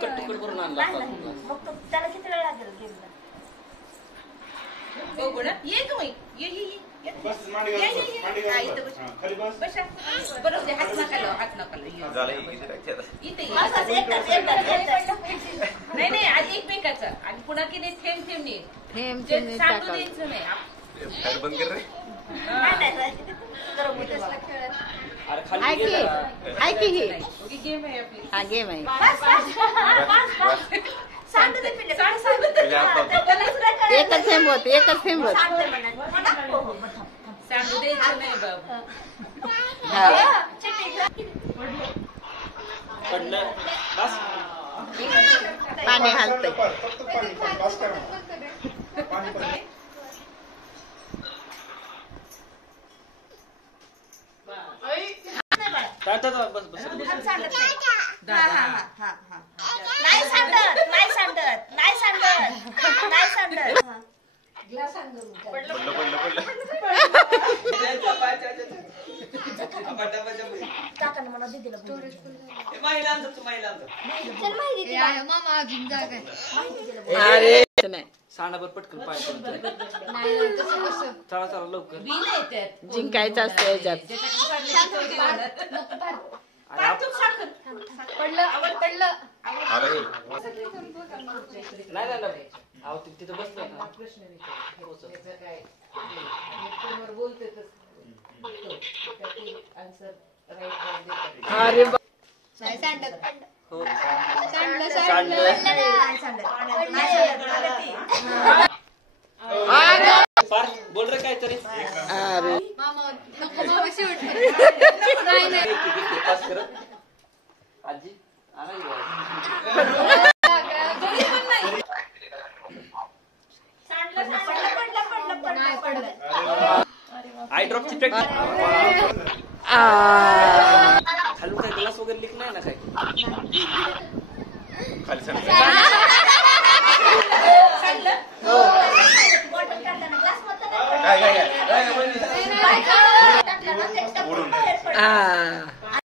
तुकड करून आणला मग त्याला किती वेळ लागेल गेमला? बघू ना. ये तू ये बस मांडी घाल, मांडी घाल, खाली बस. बरोबर हात नका लाव. इथे नाही आधी एकमेकाचं आणि पुन्हा की नाही थेंब नाही सांगू द्यायचं नाही. गेम आहे आपली. हा गेम आहे. एकच थेंब होत सांगू द्यायचं नाही बाबा. पडलं बस. पाणी घालतंय. फक्त पाणी बस करा. पाणी बस बस. सांडाभर पटकन पाय चला चला लवकर. जिंकायचं असतं याच्यात. नाही अहो तिथं बसलं ना. अरे बोल रे काहीतरी. अरे आजी आय ड्रॉपची प्रॅक्टिस. खालून काय ग्लास वगैरे लिक नाही ना काय. खाली